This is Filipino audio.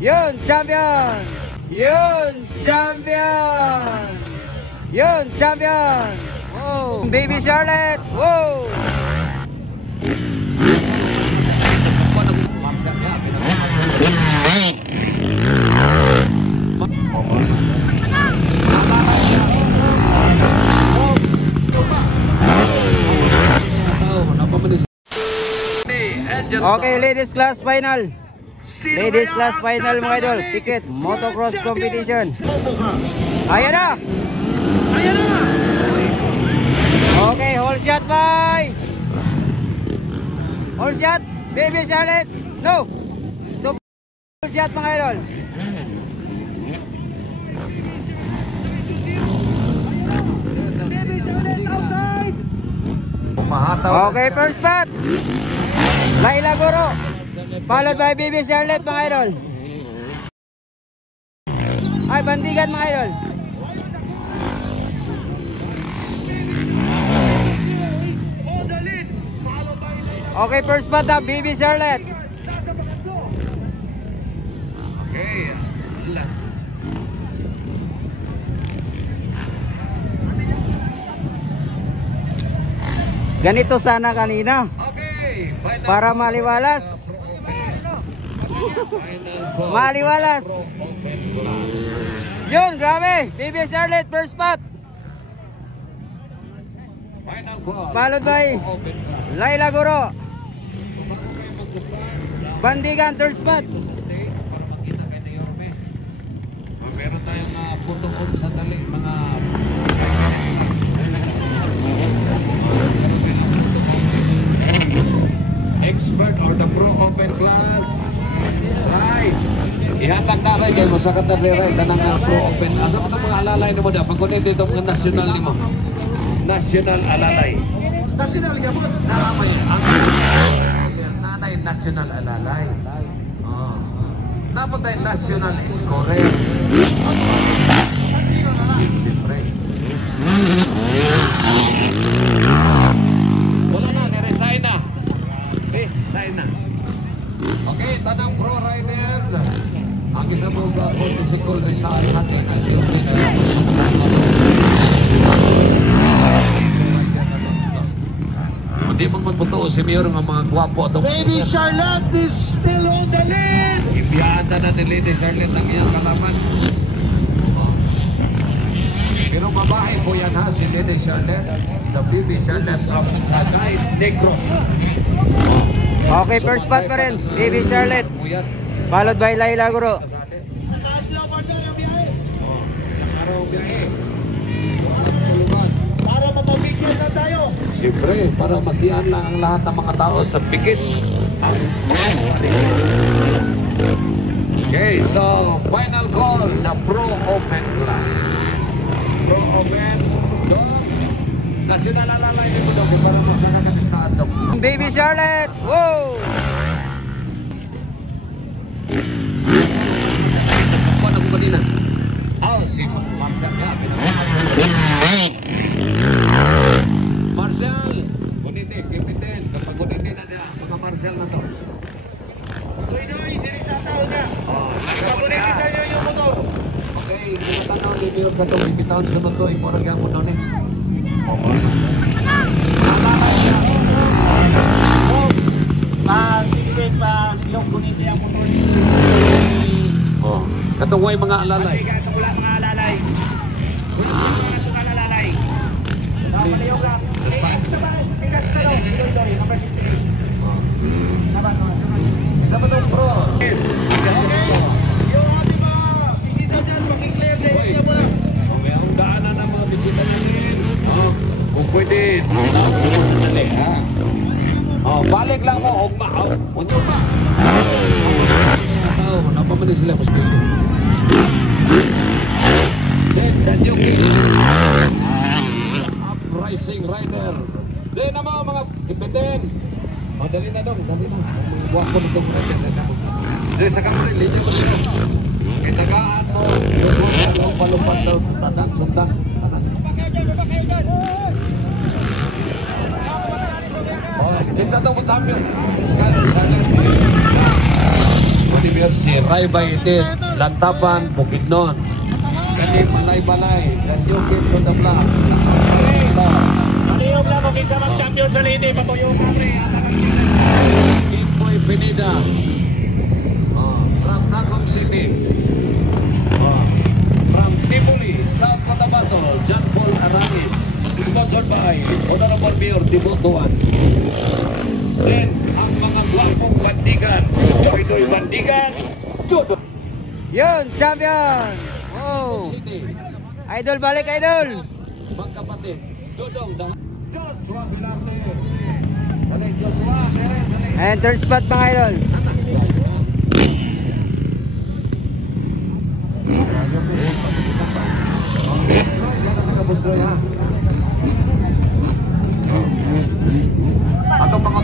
Yun, champion! Yun, champion! Yun, champion! Wow! Baby Charlotte! Wow! Okay, ladies class final. Ladies class final mga idol. Ticket, motocross competition. Ayan na! Ayan na! Okay, hold shot bye! Hold shot! Baby Charlotte! No! So, hold shot mga idol. Baby Charlotte outside! Okay, first spot! Laila Guro, followed by Baby Charlotte mga idol. Ay, Bandigan mga idol. Okay, first spot na Baby Charlotte. Okay, last. Ganito sana kanina. Para maliwalas. Maliwalas. Yun, grabe. Baby Charlotte, first spot. Followed by Laila Guro. Bandigan, third spot. Meron tayong putok sa taling mga expert or the pro open class. Right. Ihatag na rin kayo mo sa katableran na ng pro open. Asa mo itong mga alalay na mo da? Pagkunin dito mga national ni mo. National alalay. National ka mo? Naramay. Ang nanay national alalay. Dapat tayo national scorer. Siyempre. Wala na, niresign na. Sign na. Okay, tanang pro riders. Ang isa mo ba motorcycle result natin ang silbi na hindi mo magbuto si Mayor ng mga gwapo. Baby Charlotte is still on the lead. Ibiyada natin Lady Charlotte ang iyong kalaman. Pero babae po yan ha, si Lady Charlotte. The Baby Charlotte from Sagay Negros. Okay, first spot pa rin Baby Charlotte. Followed by Laila Guro. Sa Kaslaw ba na yung biyahe? Sa araw biyahe. Para mapabigyan na tayo. Siyempre, para masiyahan lang ang lahat ng mga tao sa pikit. Okay, so final call, the Pro Open class. Pro Open, national alalay ni mo daw, para magkakamistaan daw. Baby Charlotte! Wow! Ano ko kanina? Oh, si Marcel nga. Marcel! Kunitin, kipitin. Kapag kunitin na niya, mga Marcel na to. Doy, diri sa tao na. Kunitin sa inyo yung motor. Okay, kinatanaw ni Mayor ka itong bibitaon sa motor. Imorag ang motor ni. Sige pa, yung kuniti ang motor ni. Oh, katong way mga alalay. Katong wala mga alalay. Wala siya mga nasyonal alalay. Napalayaw lang. Sa bahay, tigas na daw. Doy, number 16. Sa batong pro. Okay. Yung ating mga bisita dyan, makiklear na area mo lang. May ang daanan ng mga bisita natin. Kung pwede, lang sa sandali, ha? Balik lang mo, hugma. Unyo pa. Napamanin sila, gusto. Then, Danyuki. Uprising Rider. Then, ang mga ipitin. Madali na daw, dali na. Buwak ko nito muna dyan. Then, sa kamari, linya ko dito. Kitagaan mo. Yung palumpat daw, tatang, sundang. Kinsa daw mo champion. Sana. Oliver, si Ray Baitit, Lantapan, Bukidnon. Kani Balay-Balay, Dan Jokit sa tabla. Maliyog lang kung kinsa mag-champion sa lini, patuyong ka pre. Kingboy Pineda. From Nacom City. From Tivoli, South Cotabato, John Paul Aramis. Sponsored by Honorable Mayor Tibotuan. Then, ang mga Blackpong Bandigan, Doy Bandigan, Jodo Yun, champion! Oh! City, Idol, balik idol! magkapatid, Dodong Dahang, Joshua Vilarte. Dali, Joshua, dali. And third spot mga idol. Atau mga